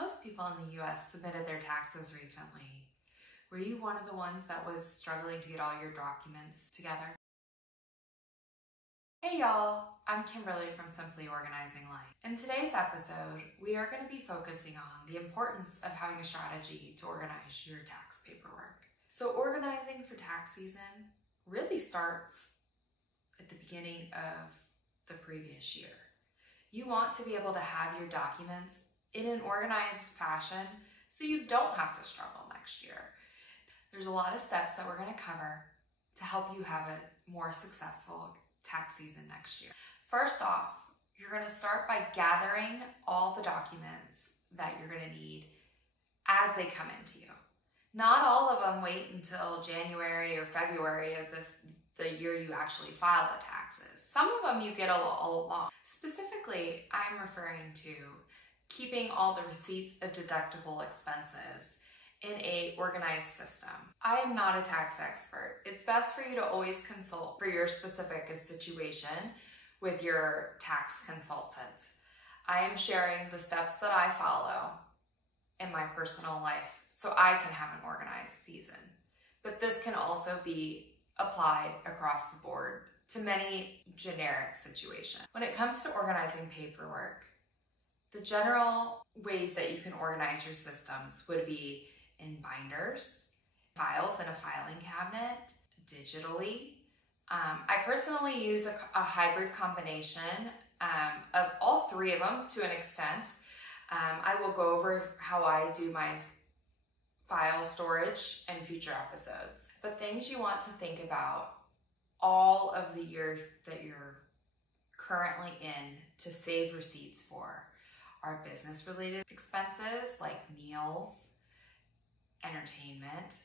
Most people in the US submitted their taxes recently. Were you one of the ones that was struggling to get all your documents together? Hey y'all, I'm Kimberly from Simply Organizing Life. In today's episode, we are going to be focusing on the importance of having a strategy to organize your tax paperwork. So organizing for tax season really starts at the beginning of the previous year. You want to be able to have your documents in an organized fashion so you don't have to struggle next year. There's a lot of steps that we're going to cover to help you have a more successful tax season next year. First off, you're going to start by gathering all the documents that you're going to need as they come into you. Not all of them wait until January or February of the year you actually file the taxes. Some of them you get all along. Specifically, I'm referring to keeping all the receipts of deductible expenses in an organized system. I am not a tax expert. It's best for you to always consult for your specific situation with your tax consultant. I am sharing the steps that I follow in my personal life so I can have an organized season. But this can also be applied across the board to many generic situations. When it comes to organizing paperwork, the general ways that you can organize your systems would be in binders, files in a filing cabinet, digitally. I personally use a hybrid combination of all three of them to an extent. I will go over how I do my file storage in future episodes. But things you want to think about all of the year that you're currently in to save receipts for are business-related expenses like meals, entertainment,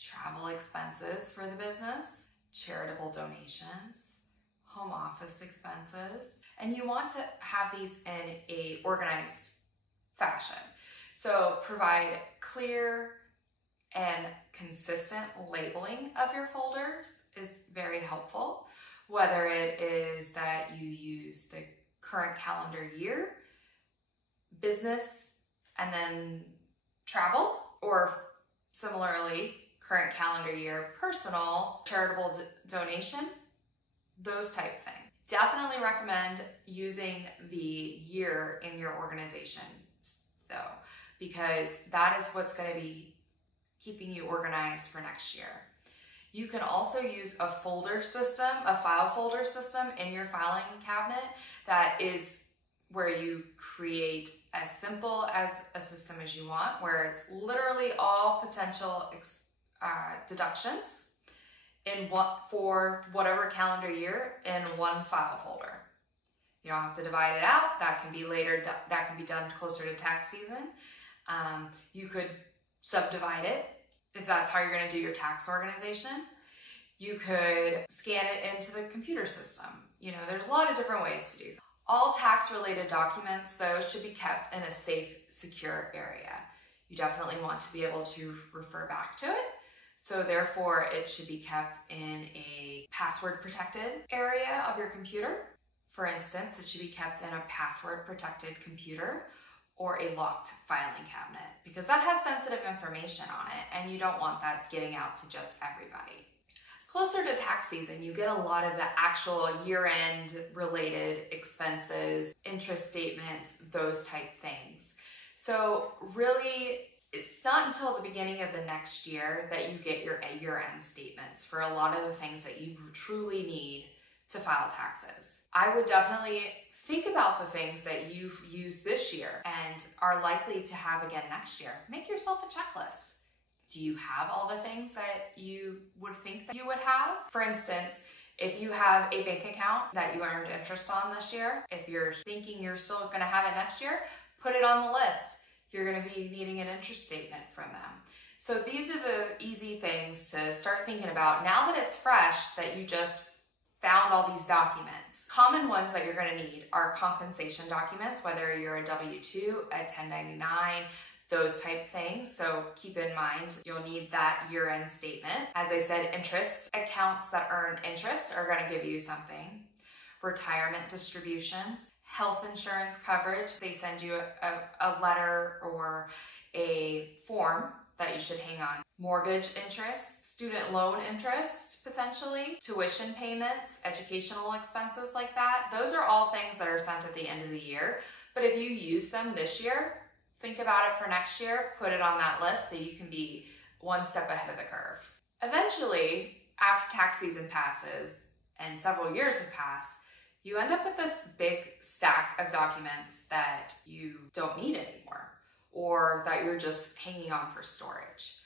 travel expenses for the business, charitable donations, home office expenses, and you want to have these in an organized fashion. So provide clear and consistent labeling of your folders is very helpful, whether it is that you use the current calendar year, business, and then travel, or similarly, current calendar year, personal, charitable donation, those type things. Definitely recommend using the year in your organization though, because that is what's going to be keeping you organized for next year. You can also use a folder system, a file folder system in your filing cabinet that is where you create as simple as a system as you want, where it's literally all potential deductions for whatever calendar year in one file folder. You don't have to divide it out. That can be later. That can be done closer to tax season. You could subdivide it if that's how you're going to do your tax organization. You could scan it into the computer system. You know, there's a lot of different ways to do that. All tax-related documents, though, should be kept in a safe, secure area. You definitely want to be able to refer back to it. So therefore, it should be kept in a password-protected area of your computer. For instance, it should be kept in a password-protected computer or a locked filing cabinet, because that has sensitive information on it, and you don't want that getting out to just everybody. Closer to tax season, you get a lot of the actual year-end related expenses, interest statements, those type things. So really, it's not until the beginning of the next year that you get your year-end statements for a lot of the things that you truly need to file taxes. I would definitely think about the things that you've used this year and are likely to have again next year. Make yourself a checklist. Do you have all the things that you would think that you would have? For instance, if you have a bank account that you earned interest on this year, if you're thinking you're still going to have it next year, put it on the list. You're going to be needing an interest statement from them. So these are the easy things to start thinking about now that it's fresh, that you just found all these documents. Common ones that you're going to need are compensation documents, whether you're a W-2, a 1099, those type things. So keep in mind, you'll need that year-end statement. As I said, interest accounts that earn interest are going to give you something. Retirement distributions, health insurance coverage. They send you a letter or a form that you should hang on. Mortgage interest, student loan interest, potentially, tuition payments, educational expenses like that. Those are all things that are sent at the end of the year. But if you use them this year, think about it for next year, put it on that list so you can be one step ahead of the curve. Eventually, after tax season passes and several years have passed, you end up with this big stack of documents that you don't need anymore or that you're just hanging on for storage.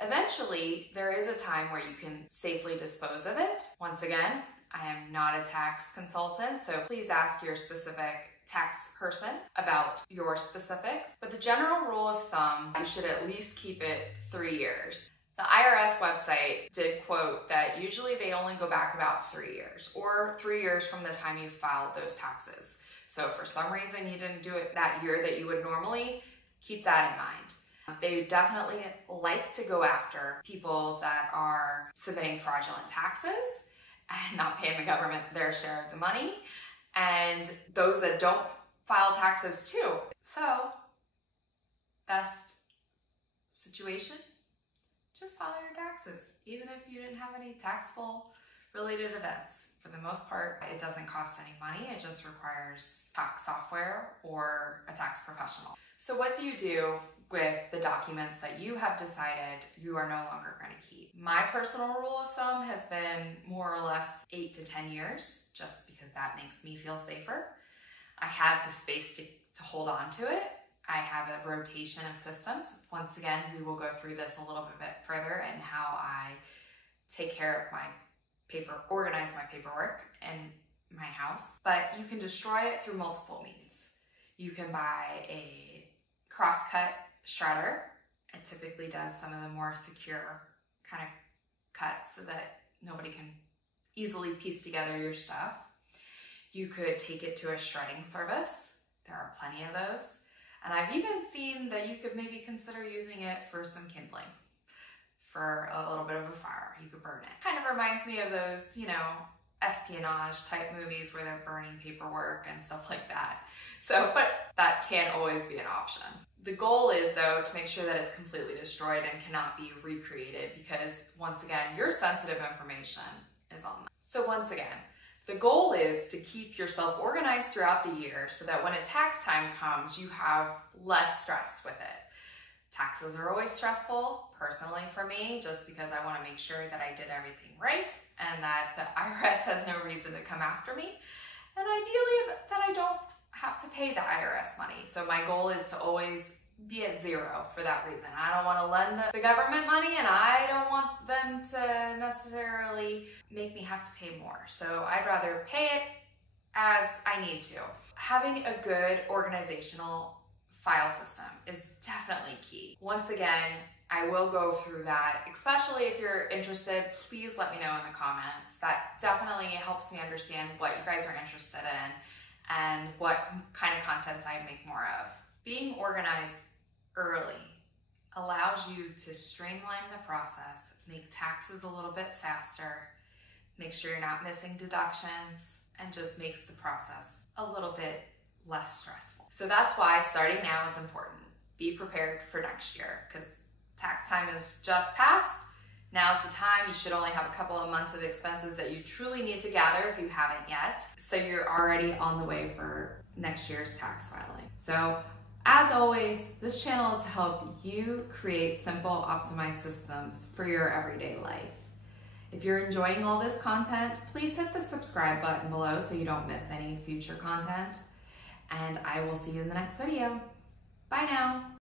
Eventually, there is a time where you can safely dispose of it. Once again, I am not a tax consultant, so please ask your specific tax person about your specifics. But the general rule of thumb, you should at least keep it 3 years. The IRS website did quote that usually they only go back about 3 years, or 3 years from the time you filed those taxes. So if for some reason you didn't do it that year that you would normally, keep that in mind. They definitely like to go after people that are submitting fraudulent taxes and not paying the government their share of the money, and those that don't file taxes too. So, best situation? Just file your taxes, even if you didn't have any taxable related events. For the most part, it doesn't cost any money. It just requires tax software or a tax professional. So what do you do with the documents that you have decided you are no longer going to keep? My personal rule of thumb has been more or less 8 to 10 years, just because that makes me feel safer. I have the space to hold on to it. I have a rotation of systems. Once again, we will go through this a little bit further and how I take care of my organize my paperwork in my house. But you can destroy it through multiple means. You can buy a crosscut shredder. It typically does some of the more secure kind of cuts so that nobody can easily piece together your stuff. You could take it to a shredding service. There are plenty of those. And I've even seen that you could maybe consider using it for some kindling, for a little bit of a fire. You could burn it. Kind of reminds me of those, espionage type movies where they're burning paperwork and stuff like that. So, but that can't always be an option. The goal is, though, to make sure that it's completely destroyed and cannot be recreated, because once again, your sensitive information is on that. So once again, the goal is to keep yourself organized throughout the year so that when a tax time comes, you have less stress with it. Taxes are always stressful, personally for me, just because I want to make sure that I did everything right and that the IRS has no reason to come after me. And ideally that I don't have to pay the IRS money. So my goal is to always be at zero for that reason. I don't want to lend the government money, and I don't want them to necessarily make me have to pay more. So I'd rather pay it as I need to. Having a good organizational file system is definitely key. Once again, I will go through that, especially if you're interested. Please let me know in the comments. That definitely helps me understand what you guys are interested in and what kind of content I make more of. Being organized early allows you to streamline the process, make taxes a little bit faster, make sure you're not missing deductions, and just makes the process a little bit less stressful. So that's why starting now is important. Be prepared for next year, because tax time is just passed. Now's the time. You should only have a couple of months of expenses that you truly need to gather if you haven't yet. So you're already on the way for next year's tax filing. So as always, this channel is to help you create simple, optimized systems for your everyday life. If you're enjoying all this content, please hit the subscribe button below so you don't miss any future content. And I will see you in the next video. Bye now.